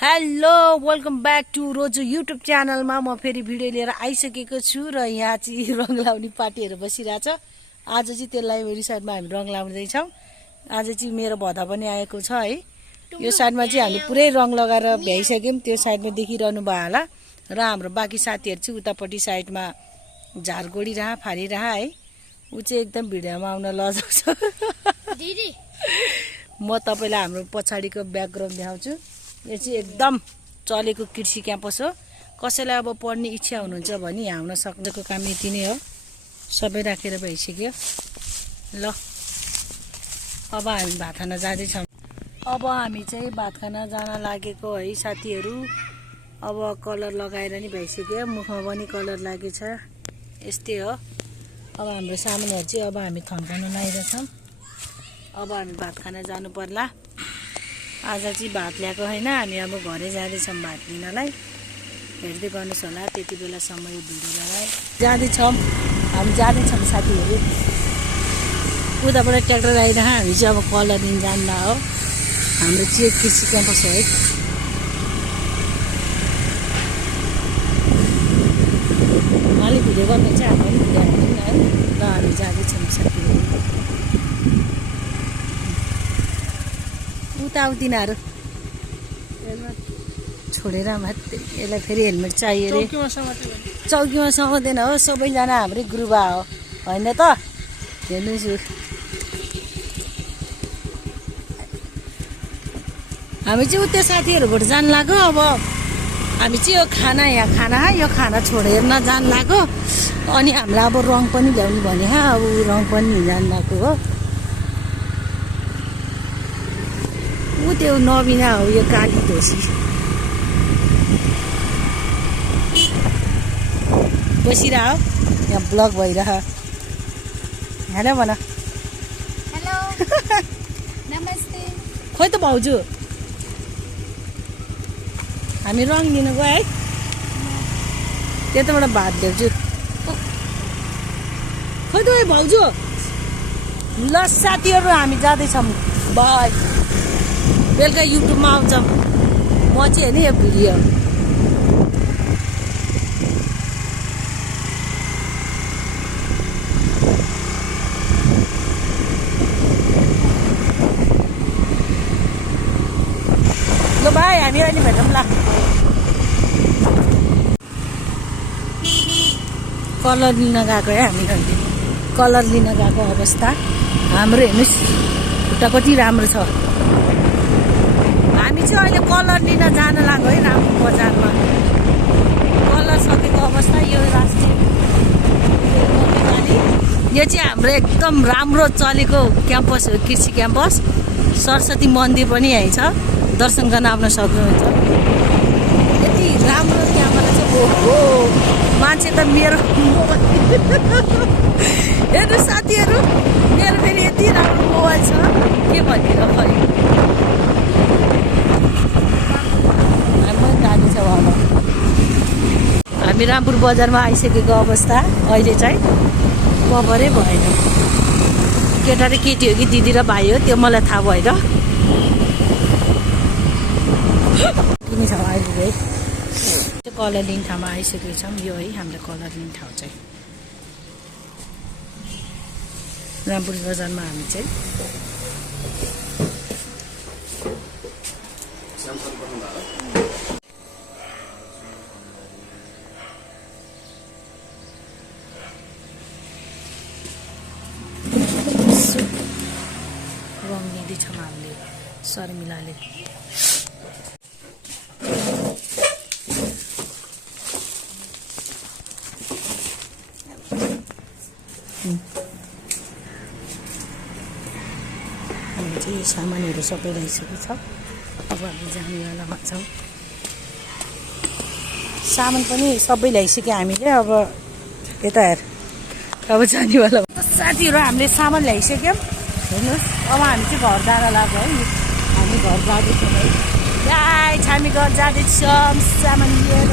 Hello welcome back to रोजो YouTube च्यानलमा म फेरि भिडियो लिएर आइसकेको छु र यहाँ चाहिँ रङ लाउने पार्टीहरू बसिरहेछ। आज चाहिँ त्यो लाइब्रेरी साइडमा हामी रङ लाउँदैछौँ। आज चाहिँ मेरो भदा पनि आएको छ है। यो साइडमा चाहिँ हामीले पुरै रङ लगाएर भ्याइसक्यौँ, त्यो साइडमा देखिरहनु भयो होला। र हाम्रो बाँकी साथीहरू चाहिँ उतापट्टि साइडमा झार गोडिरह फारिरह है। ऊ चाहिँ एकदम भिडियोमा आउन लजाउँछ। म तपाईँलाई हाम्रो पछाडिको ब्याकग्राउन्ड देखाउँछु। यो चाहिँ एकदम चलेको कृषि क्याम्पस हो। कसैलाई अब पढ्ने इच्छा हुनुहुन्छ भने यहाँ आउन सक्नेको काम यति नै हो। सबै राखेर भइसक्यो। ल अब हामी भात खान जाँदैछौँ। अब हामी चाहिँ भात खान जान लागेको है साथीहरू। अब कलर लगाएर नि भइसक्यो, मुखमा पनि कलर लागेछ। यस्तै हो। अब हाम्रो सामानहरू चाहिँ अब हामी थन्काउन लागिरहेछौँ। अब हामी भात खान जानु पर्ला। आज चाहिँ भात ल्याएको होइन, हामी अब घरै जाँदैछौँ भात लिनलाई। हेर्दै गर्नुहोस् होला त्यति बेलासम्म यो भिडियोलाई। जाँदैछौँ हामी साथीहरू। उताबाट ट्र्याक्टर आइरह हामी चाहिँ अब कलर लिन जान्दा हो। हाम्रो चाहिँ कृषि क्याम्पस हो है। उहाँले भिडियो गर्नु चाहिँ हाम्रो पनि भिडियो हाल्दैन है। ल हामी जाँदैछौँ साथीहरू। उता तिनीहरू छोडेर मात्रै यसलाई फेरि हेलमेट चाहियो अरे। चौकीमा समाउँदैन हो, सबैजना हाम्रै ग्रुपा हो होइन त। हेर्नुहोस् हामी चाहिँ उता साथीहरूबाट जानु लाग्यो। अब हामी चाहिँ यो खाना यो खाना छोडेर नजानु लाग्यो। अनि हामीलाई अब रङ पनि ल्याउनु भने अब रङ पनि जानु लाग्यो हो। ऊ त्यो नबिना हो यो काली ढोसी बसिरह हो। यहाँ ब्लग भइरह। हेलो भन। हेलो नमस्ते। खोइ त भाउजू हामी रङ लिन गयो है। त्यताबाट भात ल्याउँछु। खोइ त भाउजू। ल साथीहरू हामी जाँदैछौँ। बाई। बेलुका युट्युबमा आउँछ। म चाहिँ हेर्ने यो भिडियो। ल भाइ हामी अहिले भेटौँ ल। कलर लिन गएको है हामी अहिले। कलर लिन गएको अवस्था हाम्रो हेर्नुहोस् खुट्टा कति राम्रो छ। हामी चाहिँ अहिले कलर लिन जान लाग्यो है रामपुर बजारमा। कलर सकेको अवस्था यो राष्ट्रिय यो चाहिँ हाम्रो एकदम राम्रो चलेको क्याम्पस हो, कृषि क्याम्पस। सरस्वती मन्दिर पनि यहीँ छ, दर्शन गर्न आउन सक्नुहुन्छ। यति राम्रो क्यामेरा छ। ओहो मान्छे त मेरो हेर्नु साथीहरू, मेरो फेरि यति राम्रो मोबाइल छ के भनिदिनु खै। हामी रामपुर बजारमा आइसकेको अवस्था अहिले चाहिँ कभरै भएन। केटा र केटी हो कि दिदी र भाइ हो त्यो मलाई थाहा भएन। तिमी ठाउँ आइपुग्यो है। त्यो कलर लिने ठाउँमा आइसकेको छौँ। यो है हाम्रो कलर लिने ठाउँ चाहिँ रामपुर बजारमा। हामी चाहिँ रङ लिँदैछौँ हामीले शर्मिलाले। हामी चाहिँ यो सामानहरू सबै ल्याइसकेको छ। अब हामी जानेवालामा छौँ। सामान पनि सबै ल्याइसक्यो हामीले। अब यता हेर अब जानेवाला साथीहरू हामीले सामान ल्याइसक्यौँ। हेर्नुहोस् अब हामी चाहिँ घर जान लाग्यो है। हामी घर जाँदैछौँ है। हामी घर जाँदैछौँ सामान लिएर।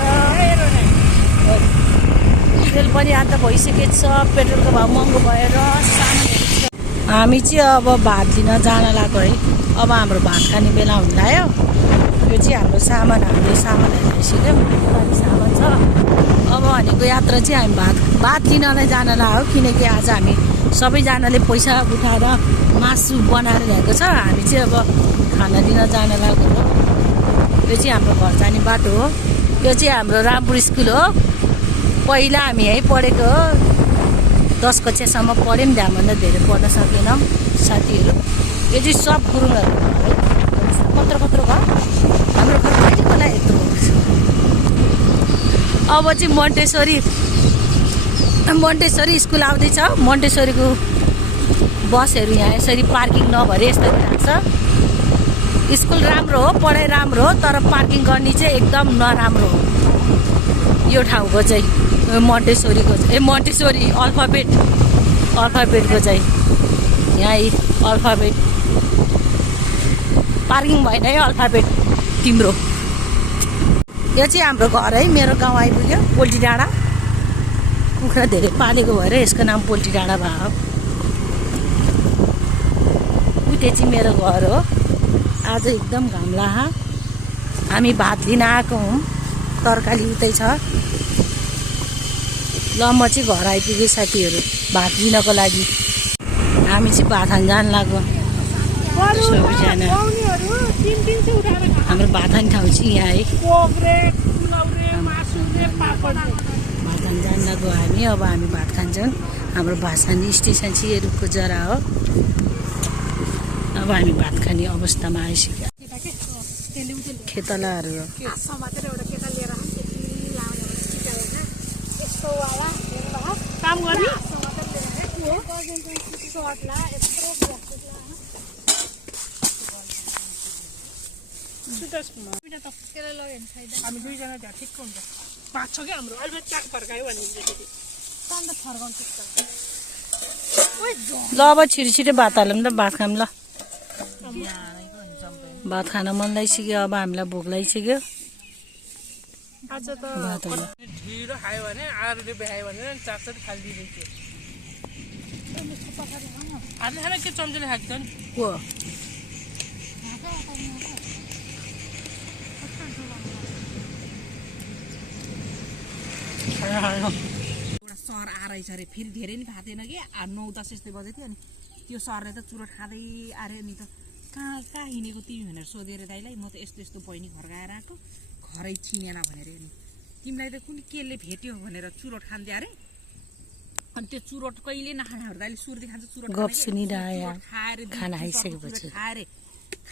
तेल पनि अन्त भइसकेको छ, पेट्रोलको भाउ महँगो भएर सामानहरू। हामी चाहिँ अब भात लिन जान लाग्यो है। अब हाम्रो भात खाने बेला हुन लाग्यो। यो चाहिँ हाम्रो सामान हामीले सामानहरू ल्याइसक्यौँ गाडी सामान छ अब भनेको यात्रा चाहिँ हामी भात लिनलाई जानलाई हो किनकि आज हामी सबैजनाले पैसा उठाएर मासु बनाएर ल्याएको छ हामी चाहिँ अब खाना दिन जान लागेको हो यो चाहिँ हाम्रो घर जाने बाटो हो यो चाहिँ हाम्रो रामपुर स्कुल हो पहिला हामी यहीँ पढेको हो 10 कक्षासम्म पढ्यौँ त्यहाँभन्दा धेरै पढ्न सकेनौँ साथीहरू यो चाहिँ सब गुरुङहरू है कत्रो भयो हाम्रो घर कहिलेको लागि यत्रो अब चाहिँ मोन्टेसरी स्कुल आउँदैछ मोन्टेसरीको बसहरू यहाँ यसरी पार्किङ नभएर यस्तरी राख्छ स्कुल राम्रो हो पढाइ राम्रो हो तर पार्किङ गर्ने चाहिँ एकदम नराम्रो हो यो ठाउँको चाहिँ मोन्टेसरी अल्फाबेटको चाहिँ यहाँ अल्फाबेट पार्किङ भएन है अल्फाबेट तिम्रो यो चाहिँ हाम्रो घर है मेरो गाउँ आइपुग्यो पोल्टी डाँडा कुखुरा धेरै पालेको भएर यसको नाम पोल्टी डाँडा भयो त्यो चाहिँ मेरो घर हो आज एकदम घाम लाहा हामी भात लिन आएको हौँ तरकारी उतै छ ल म चाहिँ घर आइपुगेँ साथीहरू भात लिनको लागि हामी चाहिँ भात खान जान लाग्यो सबैजना हाम्रो भात खाने ठाउँ चाहिँ यहाँ है भात खान जान लाग्यो हामी अब हामी भात खान्छौँ हाम्रो भात खाने स्टेसन चाहिँ रुखको जरा हो अब हामी भात खाने अवस्थामा आइसक्यो खेतलाहरू हो काम गर्ने हामी दुईजना त्यहाँ ठिक हुन्छ 5 छ क्या हाम्रो अहिले ट्याक फर्कायो भने ल अब छिटो भात हालौँ त भात खाऊँ ल भात खान मन लागिसक्यो अब हामीलाई भोक लागिसक्यो आज त ढिलो खायो भने आलुले बेहायो भने चाकचट खालिदिँदैछ हातले खाना के चम्चीले खाएको नि हो एउटा सर आएछ अरे फेरि धेरै नि फाँदैन कि 9-10 यस्तै बजे थियो अनि त्यो सरले त चुरोट खाँदै आयो नि त कहाँ हिँडेको तिमी भनेर सोधेर दाइलाई म त यस्तो बहिनी फर्काएर आएको घरै चिनेन भनेर नि तिमीलाई त कुनै केले भेट्यो भनेर चुरोट खान्थ्यो अरे अनि त्यो चुरोट कहिले नखानेहरू दाइले सुर्ती खान्छ चुरोट गफ सुनिरह्यो खाना आइसकेपछि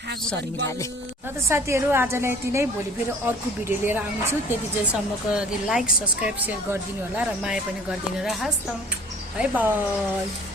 शर्मिलाले ल त साथीहरू आजलाई यति नै भोलि फेरि अर्को भिडियो लिएर आउँछु त्यति जेलसम्मको लागि लाइक सब्सक्राइब सेयर गरिदिनु होला र माया पनि गरिदिनु होला हस् त बाई बाई